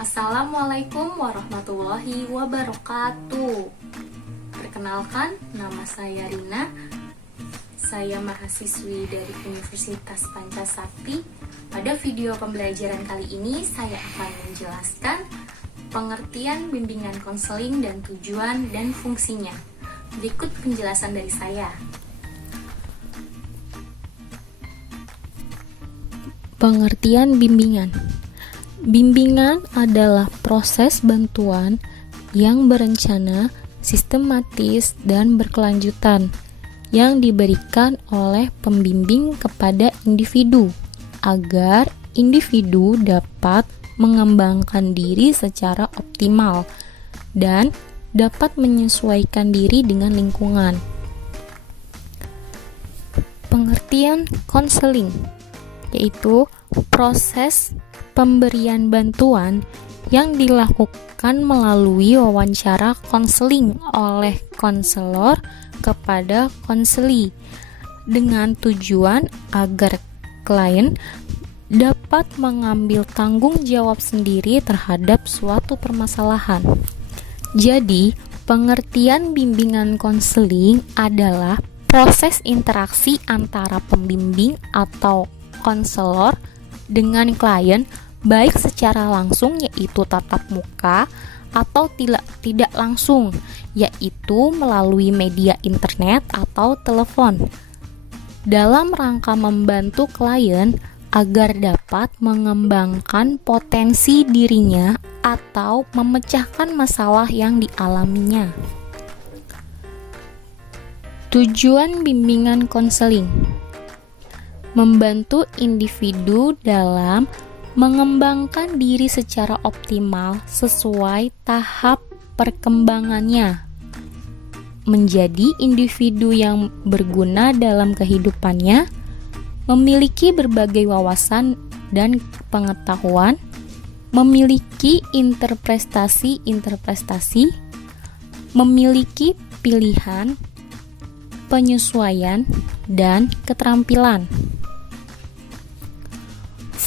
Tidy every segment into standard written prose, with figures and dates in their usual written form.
Assalamualaikum warahmatullahi wabarakatuh. Perkenalkan, nama saya Rina. Saya mahasiswi dari Universitas Pancasakti. Pada video pembelajaran kali ini, saya akan menjelaskan pengertian bimbingan konseling dan tujuan dan fungsinya. Berikut penjelasan dari saya. Pengertian bimbingan. Bimbingan adalah proses bantuan yang berencana, sistematis, dan berkelanjutan yang diberikan oleh pembimbing kepada individu agar individu dapat mengembangkan diri secara optimal dan dapat menyesuaikan diri dengan lingkungan. Pengertian konseling yaitu proses pemberian bantuan yang dilakukan melalui wawancara konseling oleh konselor kepada konseli dengan tujuan agar klien dapat mengambil tanggung jawab sendiri terhadap suatu permasalahan. Jadi, pengertian bimbingan konseling adalah proses interaksi antara pembimbing atau konselor dengan klien, baik secara langsung yaitu tatap muka atau tidak langsung yaitu melalui media internet atau telepon, dalam rangka membantu klien agar dapat mengembangkan potensi dirinya atau memecahkan masalah yang dialaminya. Tujuan bimbingan konseling: membantu individu dalam mengembangkan diri secara optimal sesuai tahap perkembangannya, menjadi individu yang berguna dalam kehidupannya, memiliki berbagai wawasan dan pengetahuan, memiliki interpretasi, memiliki pilihan, penyesuaian, dan keterampilan.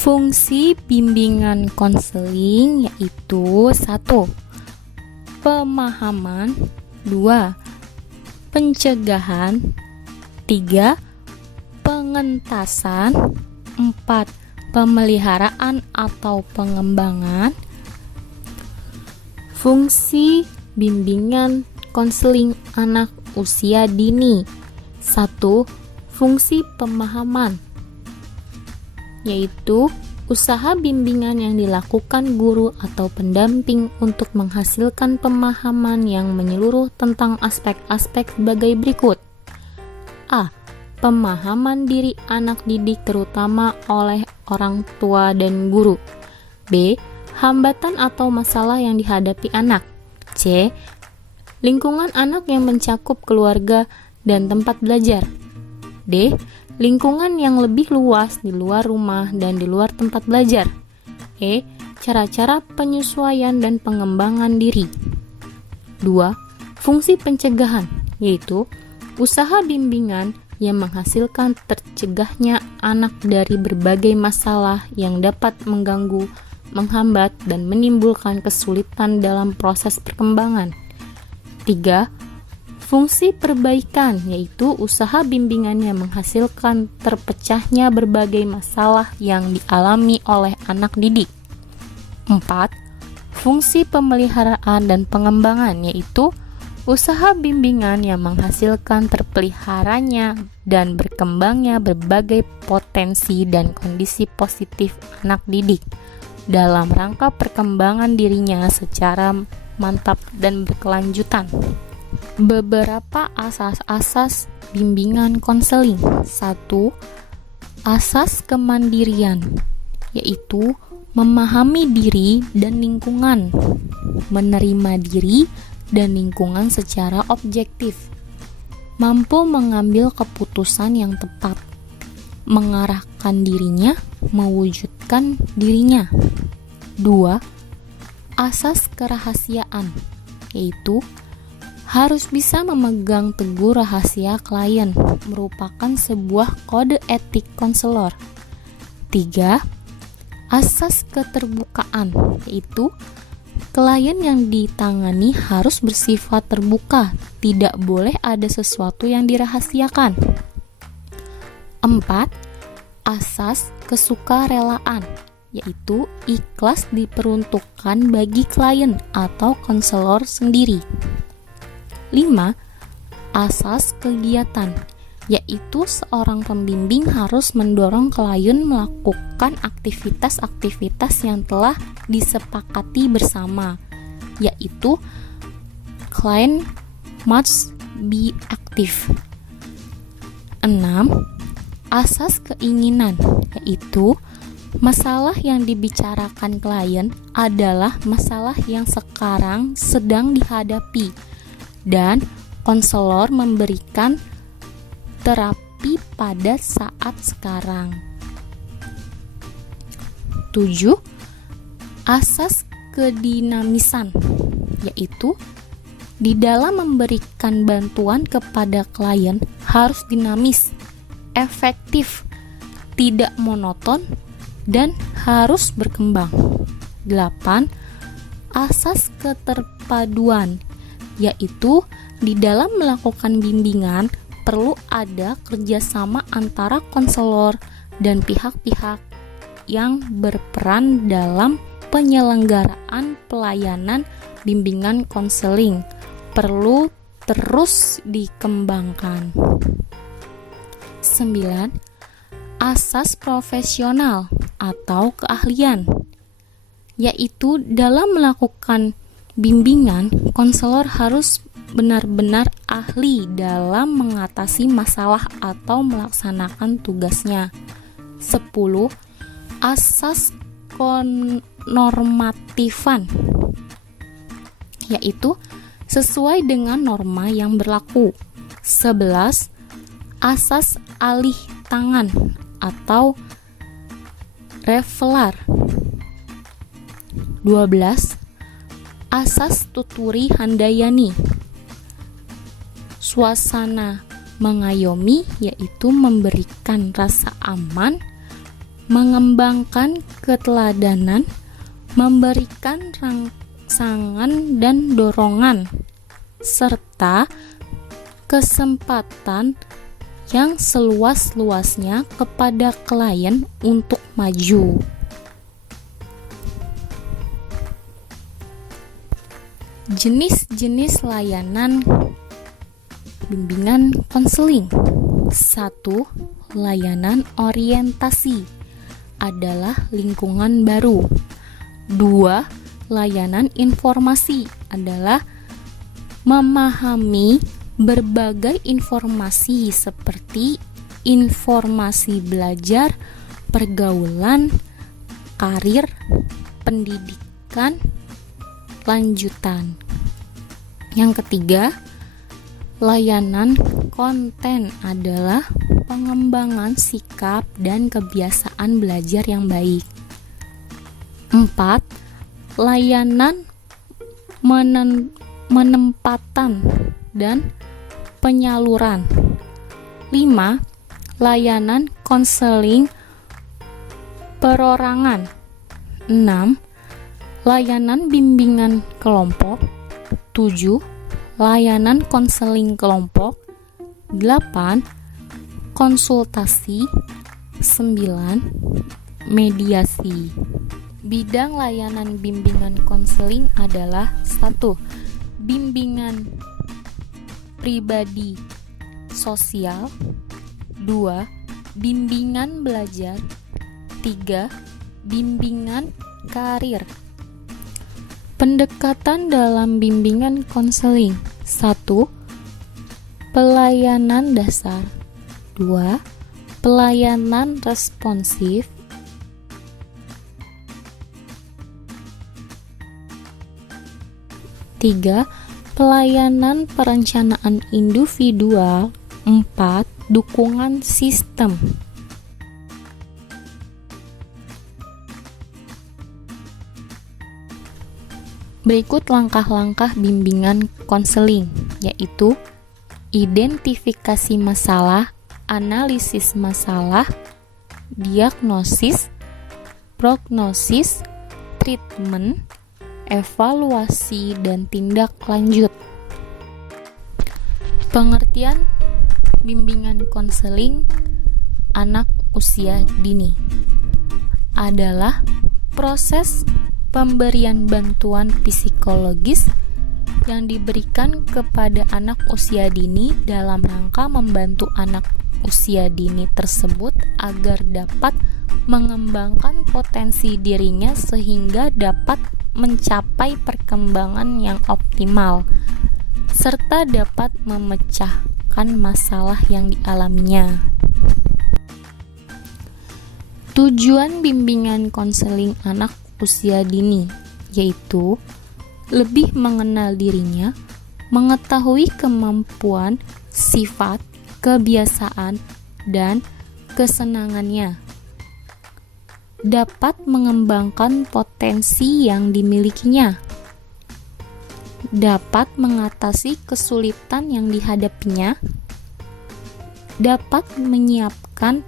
Fungsi bimbingan konseling yaitu 1. Pemahaman, 2. Pencegahan, 3. Pengentasan, 4. Pemeliharaan atau pengembangan. Fungsi bimbingan konseling anak usia dini. 1. Fungsi pemahaman yaitu usaha bimbingan yang dilakukan guru atau pendamping untuk menghasilkan pemahaman yang menyeluruh tentang aspek-aspek sebagai berikut. A. Pemahaman diri anak didik terutama oleh orang tua dan guru. B. Hambatan atau masalah yang dihadapi anak. C. Lingkungan anak yang mencakup keluarga dan tempat belajar. D. Lingkungan yang lebih luas di luar rumah dan di luar tempat belajar. E. Cara-cara penyesuaian dan pengembangan diri. 2. Fungsi pencegahan, yaitu usaha bimbingan yang menghasilkan tercegahnya anak dari berbagai masalah yang dapat mengganggu, menghambat, dan menimbulkan kesulitan dalam proses perkembangan. 3. Fungsi perbaikan, yaitu usaha bimbingan yang menghasilkan terpecahnya berbagai masalah yang dialami oleh anak didik. 4. Fungsi pemeliharaan dan pengembangan, yaitu usaha bimbingan yang menghasilkan terpeliharanya dan berkembangnya berbagai potensi dan kondisi positif anak didik dalam rangka perkembangan dirinya secara mantap dan berkelanjutan. Beberapa asas-asas bimbingan konseling. 1. Asas kemandirian, yaitu memahami diri dan lingkungan, menerima diri dan lingkungan secara objektif, mampu mengambil keputusan yang tepat, mengarahkan dirinya, mewujudkan dirinya. 2. Asas kerahasiaan, yaitu harus bisa memegang teguh rahasia klien, merupakan sebuah kode etik konselor. 3. Asas keterbukaan, yaitu klien yang ditangani harus bersifat terbuka, tidak boleh ada sesuatu yang dirahasiakan. 4. Asas kesukarelaan, yaitu ikhlas diperuntukkan bagi klien atau konselor sendiri. 5. Asas kegiatan, yaitu seorang pembimbing harus mendorong klien melakukan aktivitas-aktivitas yang telah disepakati bersama, yaitu client must be active. 6. Asas keinginan, yaitu masalah yang dibicarakan klien adalah masalah yang sekarang sedang dihadapi dan konselor memberikan terapi pada saat sekarang. 7. Asas kedinamisan, yaitu di dalam memberikan bantuan kepada klien harus dinamis, efektif, tidak monoton, dan harus berkembang. 8. Asas keterpaduan, yaitu di dalam melakukan bimbingan perlu ada kerjasama antara konselor dan pihak-pihak yang berperan dalam penyelenggaraan pelayanan bimbingan konseling. Perlu terus dikembangkan. 9. Asas profesional atau keahlian, yaitu dalam melakukan bimbingan, konselor harus benar-benar ahli dalam mengatasi masalah atau melaksanakan tugasnya. 10. Asas kenormatifan, yaitu sesuai dengan norma yang berlaku. 11. Asas alih tangan atau revelar. 12. Asas tuturi handayani, suasana mengayomi, yaitu memberikan rasa aman, mengembangkan keteladanan, memberikan rangsangan dan dorongan, serta kesempatan yang seluas-luasnya kepada klien untuk maju. Jenis-jenis layanan bimbingan konseling. 1. Layanan orientasi adalah lingkungan baru. 2. Layanan informasi adalah memahami berbagai informasi seperti informasi belajar, pergaulan, karir, pendidikan, lanjutan. Yang ketiga, layanan konten adalah pengembangan sikap dan kebiasaan belajar yang baik. 4. Layanan menempatan dan penyaluran. 5. Layanan konseling perorangan. 6. Layanan bimbingan kelompok. 7. Layanan konseling kelompok. 8. Konsultasi. 9. Mediasi. Bidang layanan bimbingan konseling adalah 1. Bimbingan pribadi sosial. 2. Bimbingan belajar. 3. Bimbingan karir. Pendekatan dalam bimbingan konseling. 1. Pelayanan dasar. 2. Pelayanan responsif. 3. Pelayanan perencanaan individual. 4. Dukungan sistem. Berikut langkah-langkah bimbingan konseling, yaitu identifikasi masalah, analisis masalah, diagnosis, prognosis, treatment, evaluasi, dan tindak lanjut. Pengertian bimbingan konseling anak usia dini adalah proses pemberian bantuan psikologis yang diberikan kepada anak usia dini dalam rangka membantu anak usia dini tersebut agar dapat mengembangkan potensi dirinya sehingga dapat mencapai perkembangan yang optimal serta dapat memecahkan masalah yang dialaminya. Tujuan bimbingan konseling anak usia dini yaitu lebih mengenal dirinya, mengetahui kemampuan, sifat, kebiasaan, dan kesenangannya, dapat mengembangkan potensi yang dimilikinya, dapat mengatasi kesulitan yang dihadapinya, dapat menyiapkan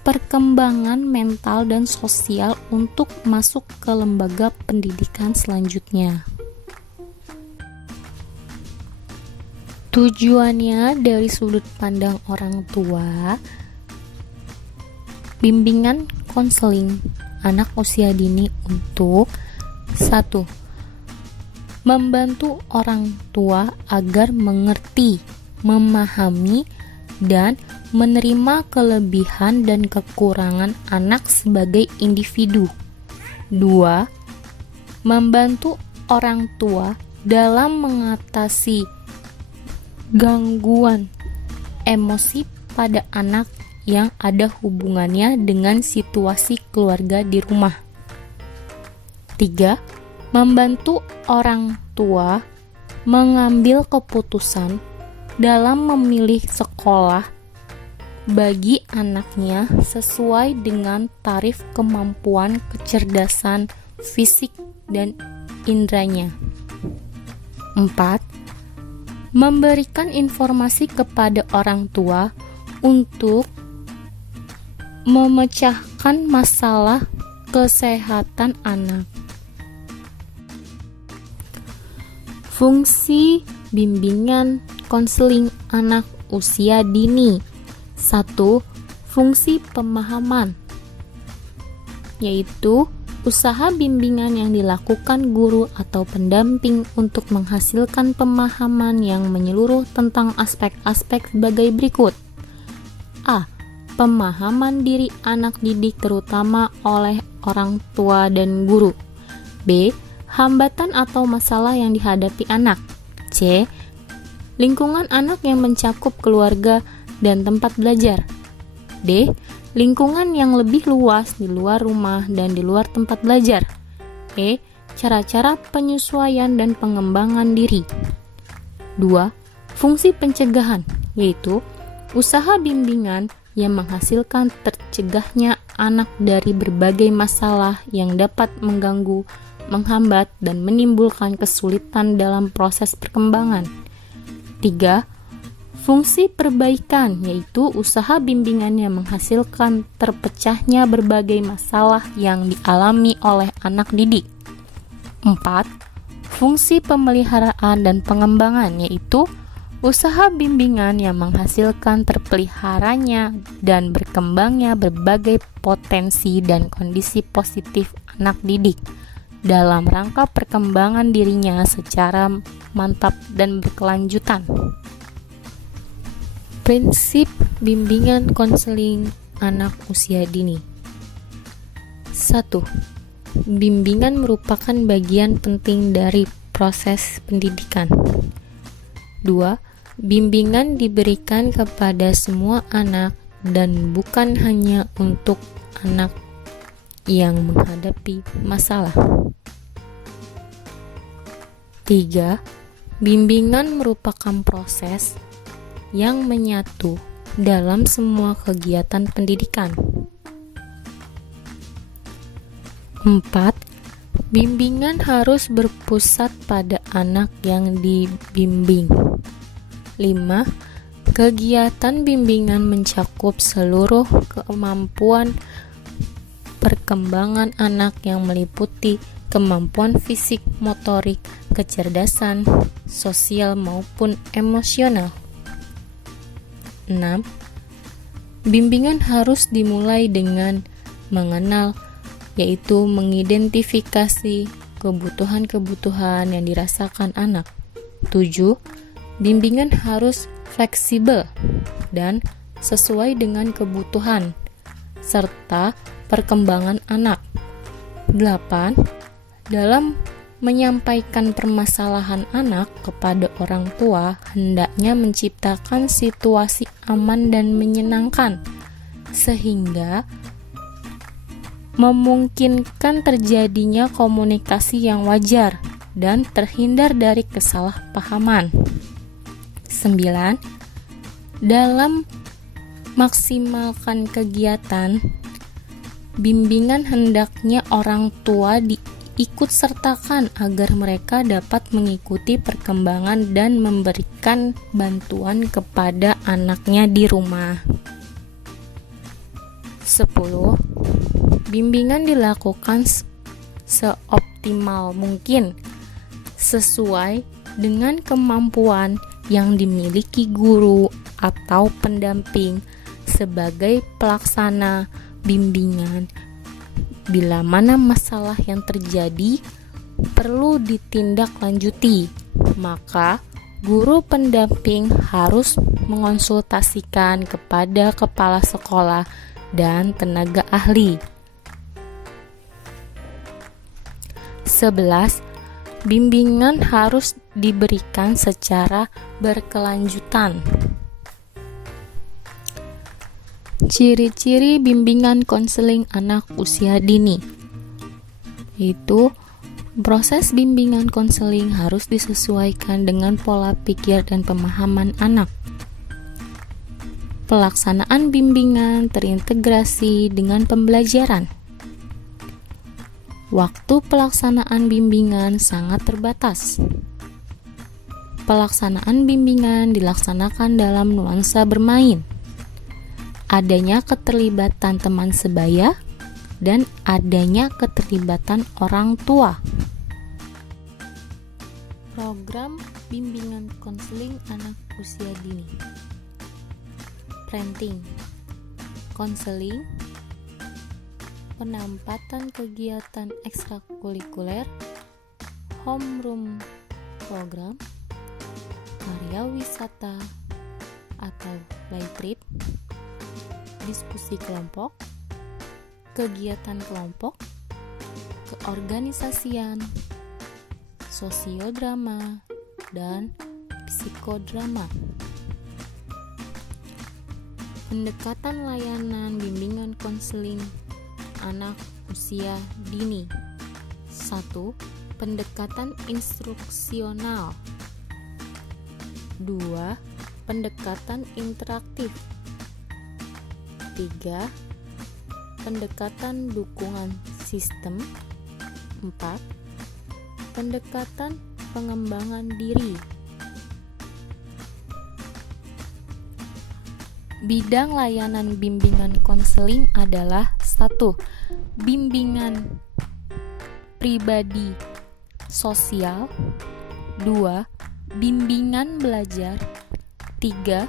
perkembangan mental dan sosial untuk masuk ke lembaga pendidikan selanjutnya. Tujuannya dari sudut pandang orang tua, bimbingan konseling anak usia dini untuk 1. Membantu orang tua agar mengerti, memahami, dan menerima kelebihan dan kekurangan anak sebagai individu. 2. Membantu orang tua dalam mengatasi gangguan emosi pada anak yang ada hubungannya dengan situasi keluarga di rumah. 3. Membantu orang tua mengambil keputusan dalam memilih sekolah bagi anaknya sesuai dengan taraf kemampuan kecerdasan fisik dan indranya. 4. Memberikan informasi kepada orang tua untuk memecahkan masalah kesehatan anak. Fungsi bimbingan konseling anak usia dini. 1. Fungsi pemahaman, yaitu usaha bimbingan yang dilakukan guru atau pendamping untuk menghasilkan pemahaman yang menyeluruh tentang aspek-aspek sebagai berikut. A. Pemahaman diri anak didik terutama oleh orang tua dan guru. B. Hambatan atau masalah yang dihadapi anak. C. Lingkungan anak yang mencakup keluarga dan tempat belajar. D. Lingkungan yang lebih luas di luar rumah dan di luar tempat belajar. E. Cara-cara penyesuaian dan pengembangan diri. 2. Fungsi pencegahan, yaitu usaha bimbingan yang menghasilkan tercegahnya anak dari berbagai masalah yang dapat mengganggu, menghambat, dan menimbulkan kesulitan dalam proses perkembangan. 3. Fungsi perbaikan, yaitu usaha bimbingan yang menghasilkan terpecahnya berbagai masalah yang dialami oleh anak didik. 4. Fungsi pemeliharaan dan pengembangan, yaitu usaha bimbingan yang menghasilkan terpeliharanya dan berkembangnya berbagai potensi dan kondisi positif anak didik dalam rangka perkembangan dirinya secara mantap dan berkelanjutan. Prinsip bimbingan konseling anak usia dini. 1. Bimbingan merupakan bagian penting dari proses pendidikan. 2. Bimbingan diberikan kepada semua anak dan bukan hanya untuk anak yang menghadapi masalah. 3. Bimbingan merupakan proses yang menyatu dalam semua kegiatan pendidikan. 4. Bimbingan harus berpusat pada anak yang dibimbing. 5. Kegiatan bimbingan mencakup seluruh kemampuan perkembangan anak yang meliputi kemampuan fisik, motorik, kecerdasan, sosial maupun emosional. 6. Bimbingan harus dimulai dengan mengenal, yaitu mengidentifikasi kebutuhan-kebutuhan yang dirasakan anak. 7. Bimbingan harus fleksibel dan sesuai dengan kebutuhan serta perkembangan anak. 8. Dalam menyampaikan permasalahan anak kepada orang tua, hendaknya menciptakan situasi aman dan menyenangkan, sehingga memungkinkan terjadinya komunikasi yang wajar dan terhindar dari kesalahpahaman. 9. Dalam maksimalkan kegiatan bimbingan, hendaknya orang tua diikut sertakan agar mereka dapat mengikuti perkembangan dan memberikan bantuan kepada anaknya di rumah. 10. Bimbingan dilakukan seoptimal mungkin sesuai dengan kemampuan yang dimiliki guru atau pendamping sebagai pelaksana bimbingan. Bila mana masalah yang terjadi perlu ditindaklanjuti, maka guru pendamping harus mengonsultasikan kepada kepala sekolah dan tenaga ahli. 11. Bimbingan harus diberikan secara berkelanjutan. Ciri-ciri bimbingan konseling anak usia dini, yaitu proses bimbingan konseling harus disesuaikan dengan pola pikir dan pemahaman anak. Pelaksanaan bimbingan terintegrasi dengan pembelajaran. Waktu pelaksanaan bimbingan sangat terbatas. Pelaksanaan bimbingan dilaksanakan dalam nuansa bermain. Adanya keterlibatan teman sebaya dan adanya keterlibatan orang tua. Program bimbingan konseling anak usia dini. Parenting, konseling, penempatan kegiatan ekstrakurikuler, homeroom program, karya wisata atau play trip, diskusi kelompok, kegiatan kelompok, keorganisasian, sosiodrama, dan psikodrama. Pendekatan layanan bimbingan konseling anak usia dini. 1. Pendekatan instruksional. 2. Pendekatan interaktif. 3. Pendekatan dukungan sistem. 4. Pendekatan pengembangan diri. Bidang layanan bimbingan konseling adalah 1. Bimbingan pribadi sosial. 2. Bimbingan belajar. 3.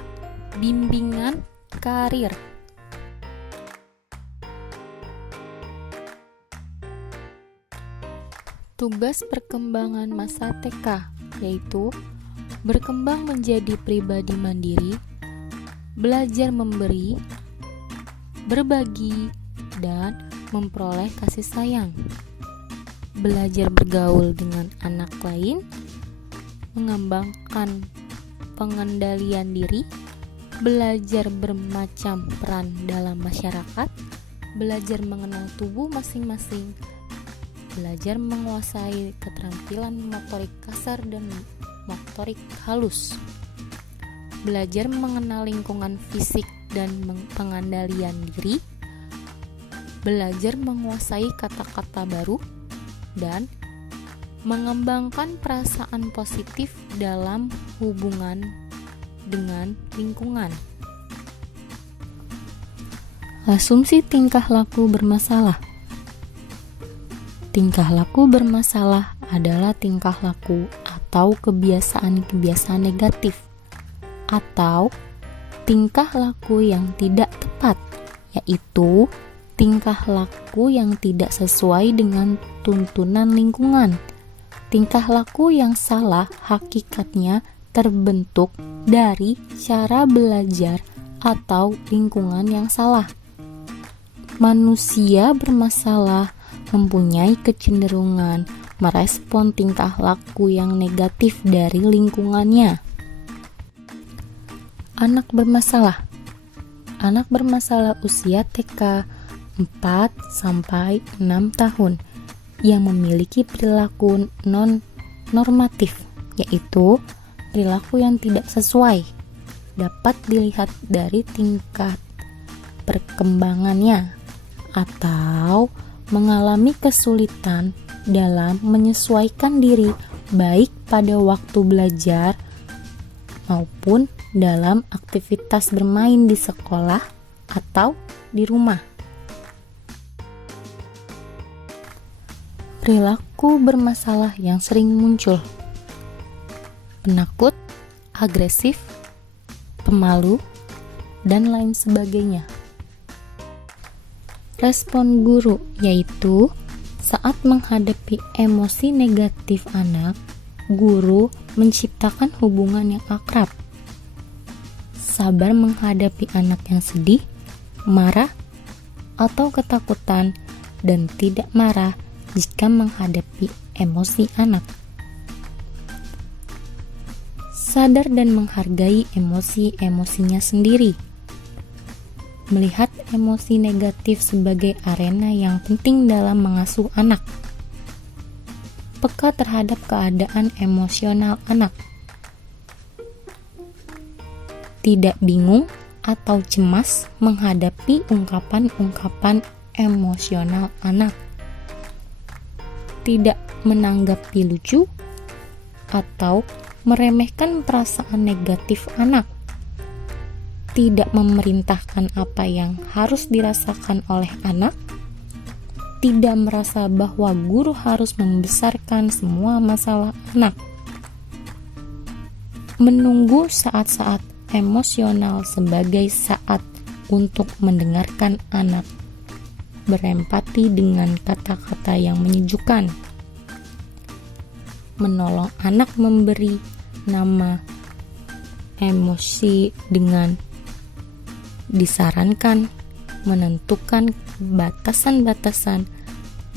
Bimbingan karir. Tugas perkembangan masa TK yaitu berkembang menjadi pribadi mandiri, belajar memberi, berbagi, dan memperoleh kasih sayang, belajar bergaul dengan anak lain, mengembangkan pengendalian diri, belajar bermacam peran dalam masyarakat, belajar mengenal tubuh masing-masing, belajar menguasai keterampilan motorik kasar dan motorik halus, belajar mengenal lingkungan fisik dan pengendalian diri, belajar menguasai kata-kata baru, dan mengembangkan perasaan positif dalam hubungan dengan lingkungan. Asumsi tingkah laku bermasalah. Tingkah laku bermasalah adalah tingkah laku atau kebiasaan-kebiasaan negatif atau tingkah laku yang tidak tepat, yaitu tingkah laku yang tidak sesuai dengan tuntunan lingkungan. Tingkah laku yang salah hakikatnya terbentuk dari cara belajar atau lingkungan yang salah. Manusia bermasalah mempunyai kecenderungan merespon tingkah laku yang negatif dari lingkungannya. Anak bermasalah. Anak bermasalah usia TK 4-6 tahun yang memiliki perilaku non-normatif, yaitu perilaku yang tidak sesuai, dapat dilihat dari tingkat perkembangannya atau mengalami kesulitan dalam menyesuaikan diri baik pada waktu belajar maupun dalam aktivitas bermain di sekolah atau di rumah. Perilaku bermasalah yang sering muncul: penakut, agresif, pemalu, dan lain sebagainya. Respon guru yaitu saat menghadapi emosi negatif anak, guru menciptakan hubungan yang akrab, sabar menghadapi anak yang sedih, marah, atau ketakutan, dan tidak marah jika menghadapi emosi anak. Sadar dan menghargai emosi-emosinya sendiri. Melihat emosi negatif sebagai arena yang penting dalam mengasuh anak. Peka terhadap keadaan emosional anak. Tidak bingung atau cemas menghadapi ungkapan-ungkapan emosional anak. Tidak menanggapi lucu atau meremehkan perasaan negatif anak. Tidak memerintahkan apa yang harus dirasakan oleh anak, tidak merasa bahwa guru harus membesarkan semua masalah anak, menunggu saat-saat emosional sebagai saat untuk mendengarkan anak, berempati dengan kata-kata yang menyejukkan, menolong anak memberi nama emosi dengan disarankan, menentukan batasan-batasan,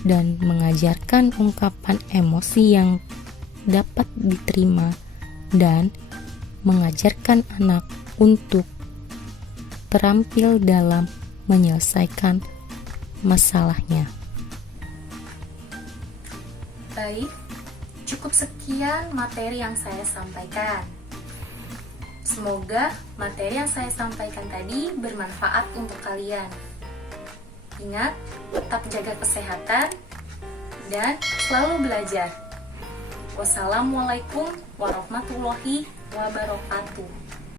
dan mengajarkan ungkapan emosi yang dapat diterima, dan mengajarkan anak untuk terampil dalam menyelesaikan masalahnya. Baik, cukup sekian materi yang saya sampaikan. Semoga materi yang saya sampaikan tadi bermanfaat untuk kalian. Ingat, tetap jaga kesehatan dan selalu belajar. Wassalamualaikum warahmatullahi wabarakatuh.